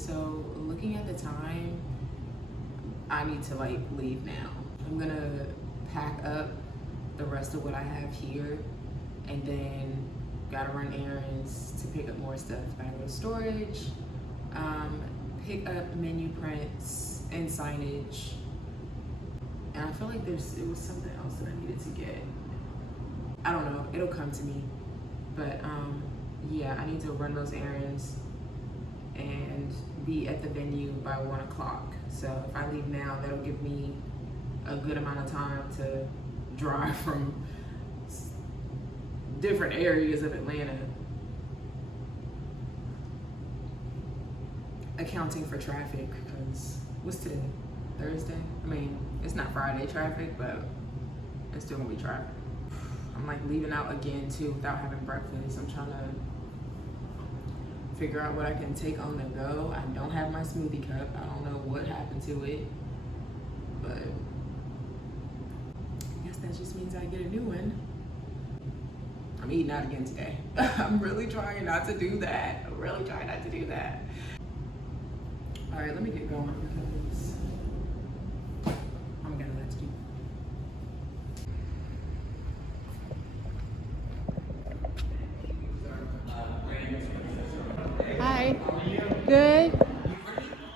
So looking at the time, I need to like leave now. I'm gonna pack up the rest of what I have here and then gotta run errands to pick up more stuff. Gotta go to storage, pick up menu prints and signage. And I feel like it was something else that I needed to get. I don't know, it'll come to me. But yeah, I need to run those errands and be at the venue by 1 o'clock. So if I leave now, that'll give me a good amount of time to drive from different areas of Atlanta. Accounting for traffic, because what's today? Thursday? I mean, it's not Friday traffic, but it's still gonna be traffic. I'm like leaving out again too without having breakfast. I'm trying to figure out what I can take on the go. I don't have my smoothie cup. I don't know what happened to it, but I guess that just means I get a new one. I'm eating out again today. I'm really trying not to do that. I'm really trying not to do that. All right, let me get going because I'm gonna let you. Hi. Good.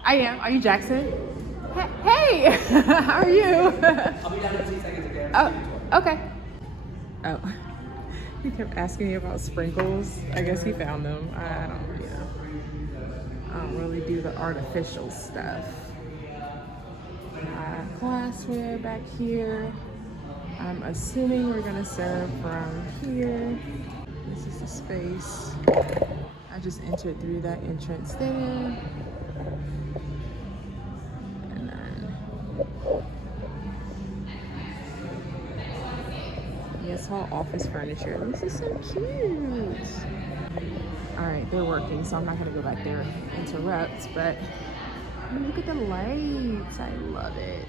I am. Are you Jackson? Hey. How are you? I'll be down in 2 seconds again. Oh, okay. Oh. He kept asking me about sprinkles. I guess he found them. I don't really do the artificial stuff. Glassware back here. I'm assuming we're gonna serve from here. This is the space. I just entered through that entrance there. And then, yes, all office furniture. This is so cute. All right, they're working, so I'm not gonna go back there and interrupt, but look at the lights. I love it.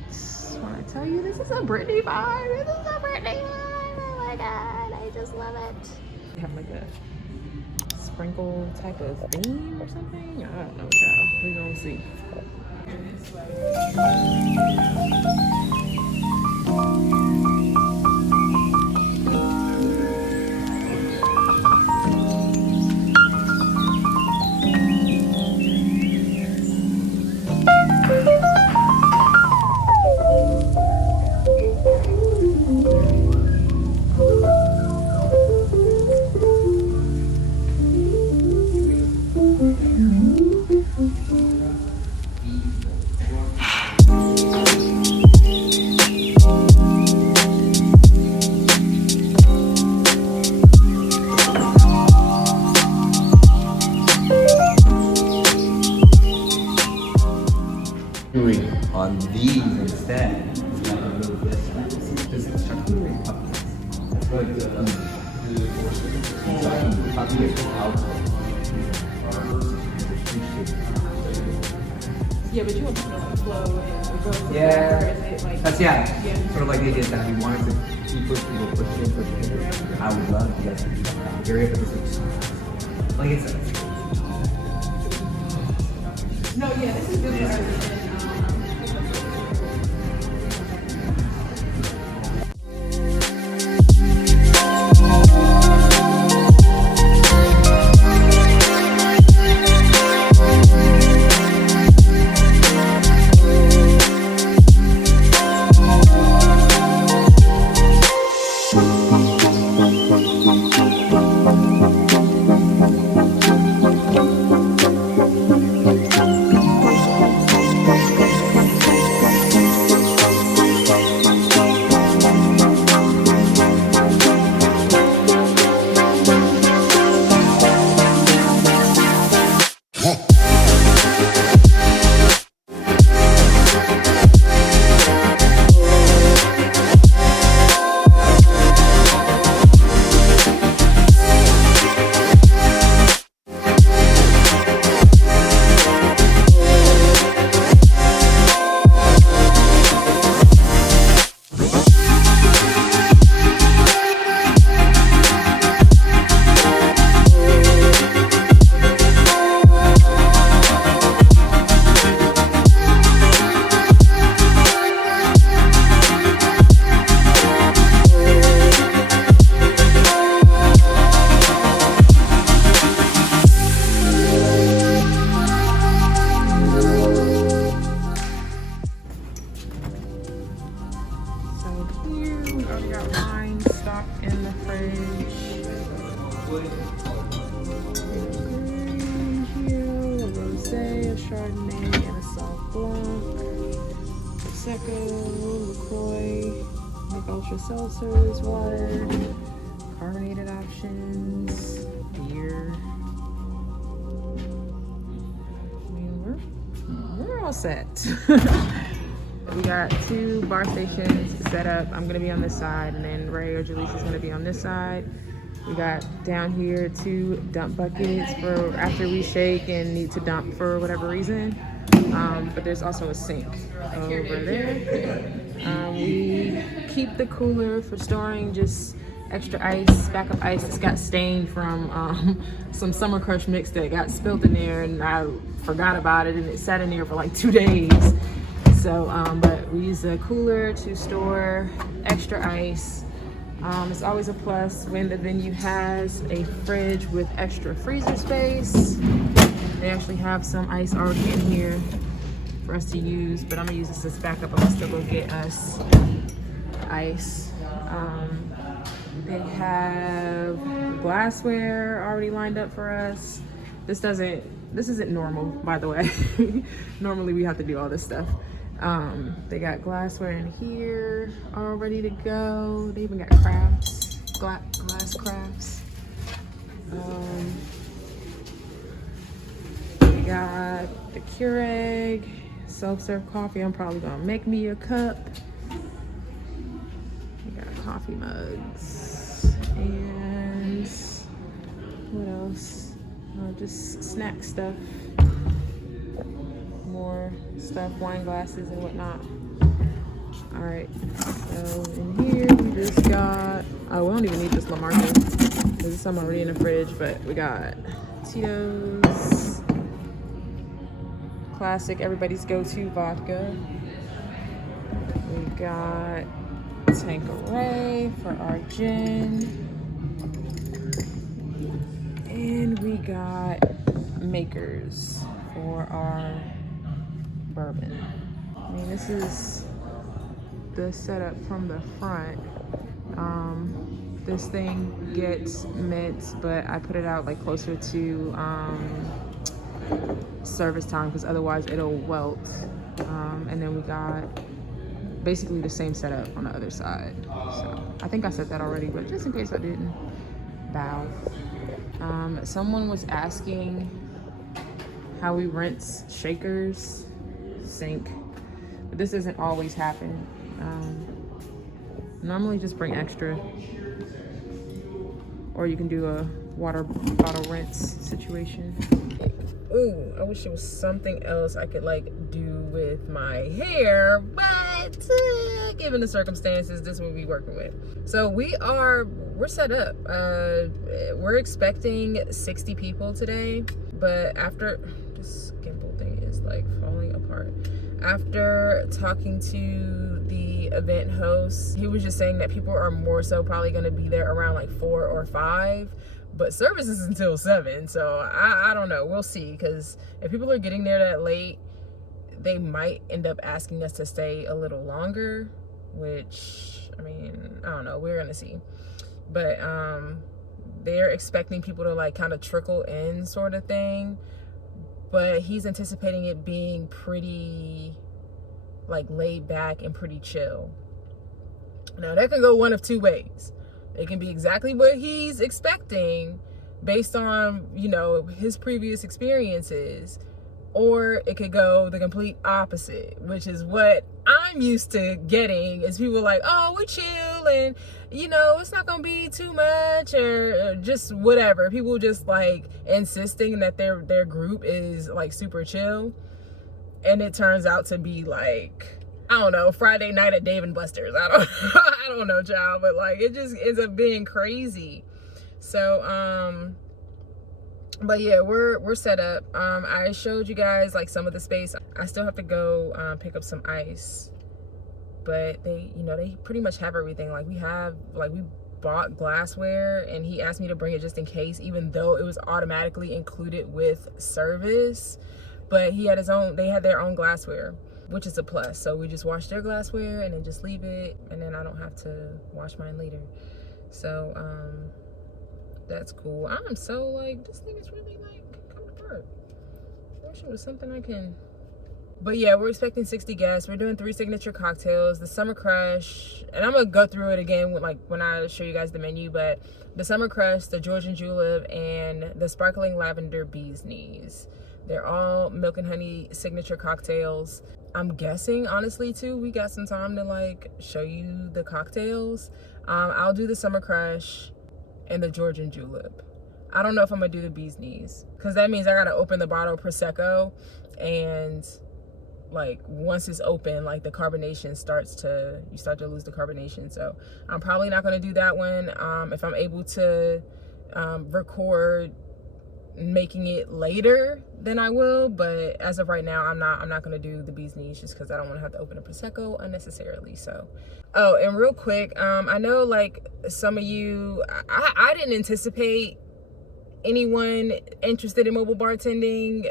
When I tell you this is a Brittney vibe, this is a Brittney vibe. Oh my God, I just love it. They have like a sprinkle type of theme or something. I don't know, child. We're gonna see. On these instead, it's not a little bit. This is charcuterie puppets. That's like Yeah, but you want to know the flow and go to yeah. the is it like, That's yeah. Sort of like they did that. We wanted to keep pushing people, pushing in. I would love to get to do that. Area, but this is like it's no, yeah, this is good for everything. in the fridge. A rosé, a Chardonnay, and a Sauv Blanc. Prosecco, LaCroix, Mick Ultra Seltzers, water, carbonated options, beer. I mean, we're all set. We got 2 bar stations set up. I'm gonna be on this side, and then Ray or Jaleesa is gonna be on this side. We got down here 2 dump buckets for after we shake and need to dump for whatever reason. But there's also a sink over there. We keep the cooler for storing just extra ice, backup ice. It's got stained from some Summer Crush mix that got spilled in there, and I forgot about it, and it sat in there for like 2 days. So, but we use the cooler to store extra ice. It's always a plus when the venue has a fridge with extra freezer space. They actually have some ice already in here for us to use, but I'm gonna use this as backup. I'm gonna still go get us ice. They have glassware already lined up for us. This isn't normal, by the way. Normally we have to do all this stuff. They got glassware in here all ready to go. They even got crafts, glass crafts. We got the Keurig, self-serve coffee. I'm probably gonna make me a cup. We got coffee mugs and what else? Just snack stuff. More stuff, wine glasses and whatnot. All right, so in here we just got, we don't even need this La Marca. There's some already in the fridge, but we got Tito's, classic, everybody's go-to vodka. We got Tanqueray for our gin. And we got Makers for our bourbon. I mean, this is the setup from the front. This thing gets mint, but I put it out like closer to service time because otherwise it'll wilt. And then we got basically the same setup on the other side. So I think I said that already, but just in case I didn't, bow. Someone was asking how we rinse shakers, sink, but this doesn't always happen. Normally just bring extra, or you can do a water bottle rinse situation. Ooh, I wish there was something else I could like do with my hair, but given the circumstances, this is what we're working with. So we're set up. We're expecting 60 people today, but after this Kimball thing is like falling apart. After talking to the event host, he was just saying that people are more so probably going to be there around like 4 or 5. But service is until 7, so I don't know. We'll see, because if people are getting there that late, they might end up asking us to stay a little longer, which, I mean, I don't know. We're going to see. But they're expecting people to, like, kind of trickle in sort of thing. But he's anticipating it being pretty, like, laid back and pretty chill. Now, that can go one of 2 ways. It can be exactly what he's expecting based on, you know, his previous experiences. Or it could go the complete opposite, which is what I'm used to getting, is people like, oh, we're chill and, you know, it's not going to be too much or just whatever. People just like insisting that their group is like super chill. And it turns out to be like, I don't know, Friday night at Dave & Buster's. I don't know, child, but like it just ends up being crazy. So, but yeah, we're set up. I showed you guys like some of the space. I still have to go pick up some ice, but they pretty much have everything. Like we bought glassware, and he asked me to bring it just in case, even though it was automatically included with service. But they had their own glassware, which is a plus. So we just wash their glassware and then just leave it, and then I don't have to wash mine later. So that's cool. I'm so like, this thing is really like coming apart. I wish it was something I can. But yeah, we're expecting 60 guests. We're doing 3 signature cocktails. The Summer Crush, and I'm gonna go through it again when I show you guys the menu. But the Summer Crush, the Georgian Julep, and the Sparkling Lavender Bee's Knees. They're all milk and honey signature cocktails. I'm guessing, honestly, too, we got some time to like show you the cocktails. I'll do the Summer Crush and the Georgian Julep. I don't know if I'm gonna do the Bee's Knees, because that means I gotta open the bottle of Prosecco, and like once it's open, like the carbonation you start to lose the carbonation. So I'm probably not going to do that one. If I'm able to record making it later, then I will, but as of right now, I'm not going to do the Bee's Knees, just because I don't want to have to open a Prosecco unnecessarily. So oh, and real quick, I know like some of you, I didn't anticipate anyone interested in mobile bartending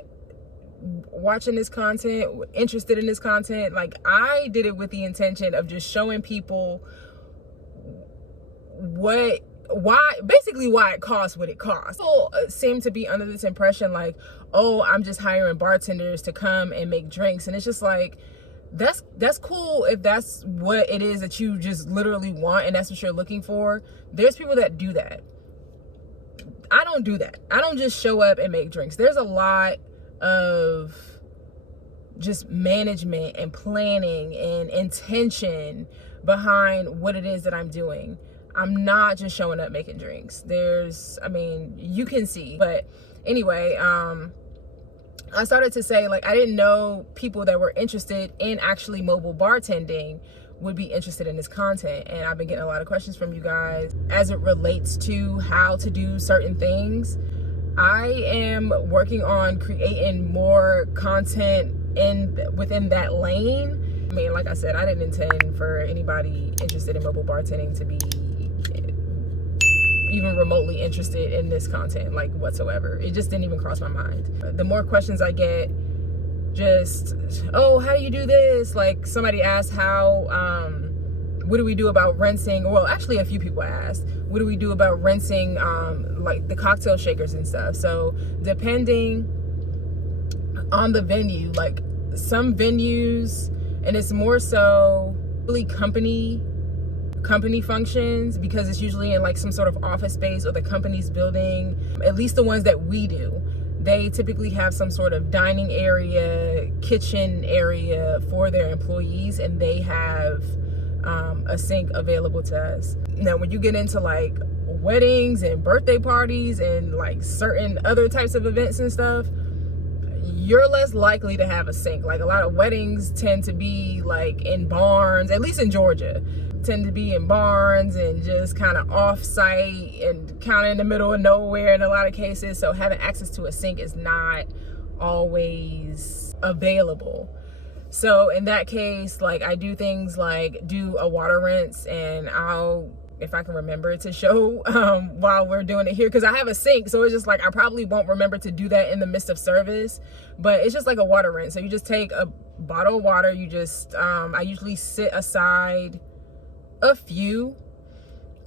watching this content, interested in this content. Like, I did it with the intention of just showing people why it costs what it costs. People seem to be under this impression like, oh, I'm just hiring bartenders to come and make drinks, and it's just like, that's cool if that's what it is that you just literally want and that's what you're looking for. There's people that do that. I don't do that. I don't just show up and make drinks. There's a lot of just management and planning and intention behind what it is that I'm doing. I'm not just showing up making drinks. You can see. But anyway, I started to say, like, I didn't know people that were interested in actually mobile bartending would be interested in this content. And I've been getting a lot of questions from you guys as it relates to how to do certain things. I am working on creating more content within that lane. I mean, like I said, I didn't intend for anybody interested in mobile bartending to be even remotely interested in this content, like, whatsoever. It just didn't even cross my mind. The more questions I get, just, oh, how do you do this? Like, somebody asked what do we do about rinsing? Well, actually, a few people asked, what do we do about rinsing, like the cocktail shakers and stuff? So depending on the venue, like some venues, and it's more so really company functions, because it's usually in like some sort of office space or the company's building. At least the ones that we do, they typically have some sort of dining area, kitchen area for their employees, and they have a sink available to us. Now, when you get into like weddings and birthday parties and like certain other types of events and stuff, you're less likely to have a sink. Like, a lot of weddings tend to be like in barns, at least in Georgia, tend to be in barns and just kind of off-site and kind of in the middle of nowhere in a lot of cases. So having access to a sink is not always available. So in that case, like, I do things like do a water rinse, and I'll, if I can remember to show while we're doing it here, because I have a sink, so it's just like I probably won't remember to do that in the midst of service, but it's just like a water rinse. So you just take a bottle of water, you just I usually sit aside a few.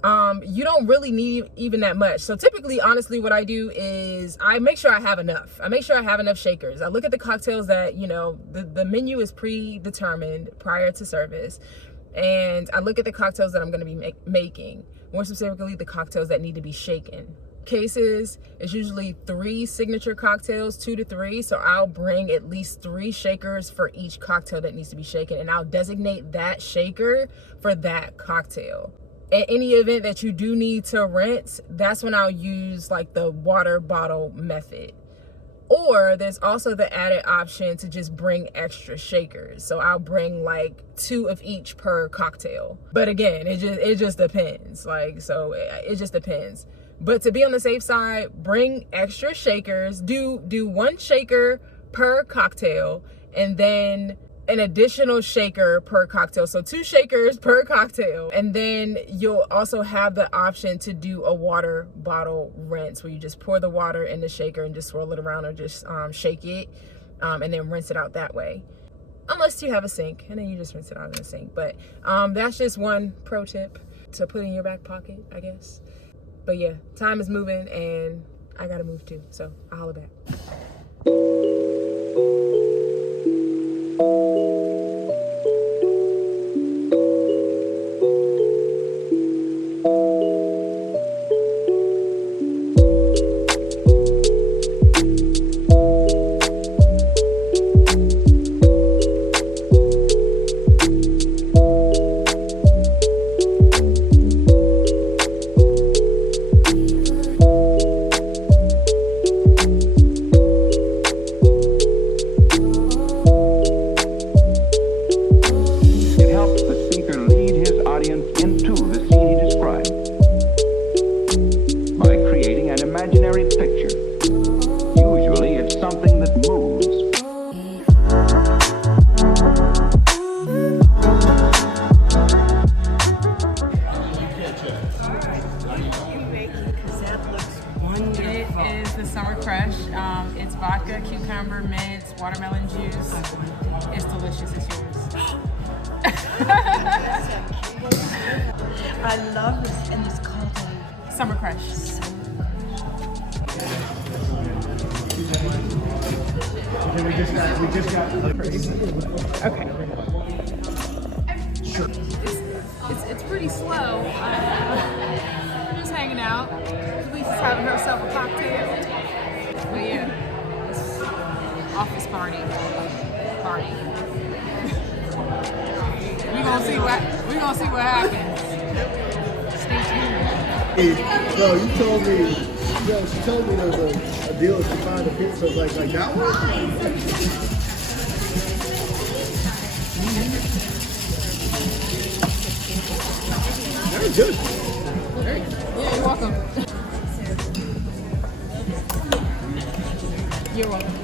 You don't really need even that much. So typically, honestly, what I do is I make sure I have enough. I make sure I have enough shakers. I look at the cocktails that, you know, the menu is predetermined prior to service. And I look at the cocktails that I'm going to be making, more specifically the cocktails that need to be shaken. Cases, it's usually 3 signature cocktails, 2 to 3. So I'll bring at least 3 shakers for each cocktail that needs to be shaken, and I'll designate that shaker for that cocktail. At any event that you do need to rinse, that's when I'll use like the water bottle method. Or there's also the added option to just bring extra shakers. So I'll bring like 2 of each per cocktail. But again, it just depends. Like, so it just depends. But to be on the safe side, bring extra shakers. Do 1 shaker per cocktail, and then an additional shaker per cocktail. So 2 shakers per cocktail. And then you'll also have the option to do a water bottle rinse, where you just pour the water in the shaker and just swirl it around, or just shake it and then rinse it out that way. Unless you have a sink, and then you just rinse it out in the sink. But that's just one pro tip. to put in your back pocket, I guess. But yeah, time is moving and I gotta move too. So I'll holla back. It's vodka, cucumber, mint, watermelon juice. It's delicious. It's yours. I love this, and it's called a Summer Crush. We just got Okay. Sure. It's pretty slow. We're just hanging out. We just having ourselves a cocktail. But yeah, it's office party. We gonna see what happens. Stay tuned. Yo, you told me. Yo, she told me there was a deal if you find a pizza like that one. Very good. Yeah, you're welcome. You're welcome.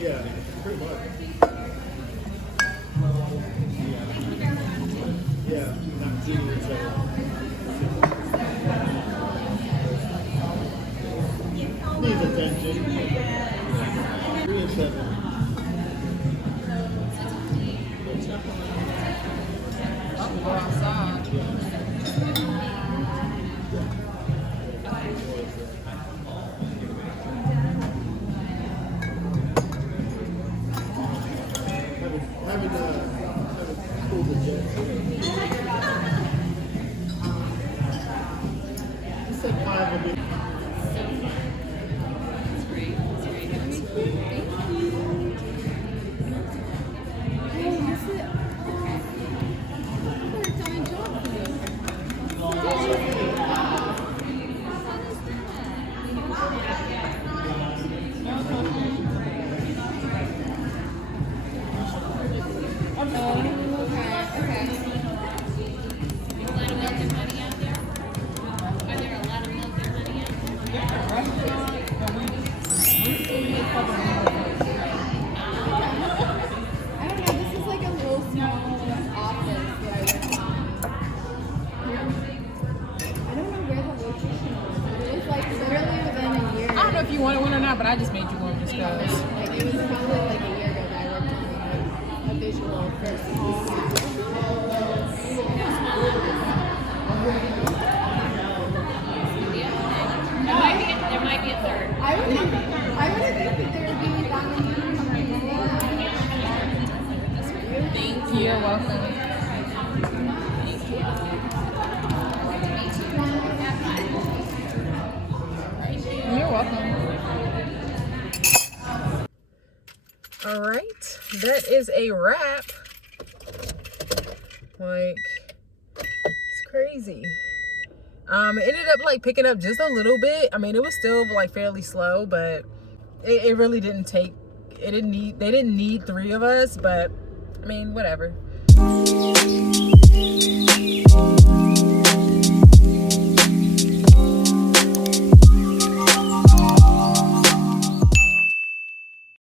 Yeah, pretty much. Yeah, not too. Needs attention. 3 and 7. Having cool the jets. You said 5 would be. If you wanted one or not, but I just made you one just because. It was probably like a year ago that I worked on a visual first. There might be a third. I would think that there would be that many. Thank you. You're welcome. You're welcome. All right, that is a wrap. Like, it's crazy. It ended up like picking up just a little bit. I mean, it was still like fairly slow, but it really didn't take. They didn't need 3 of us, but I mean, whatever.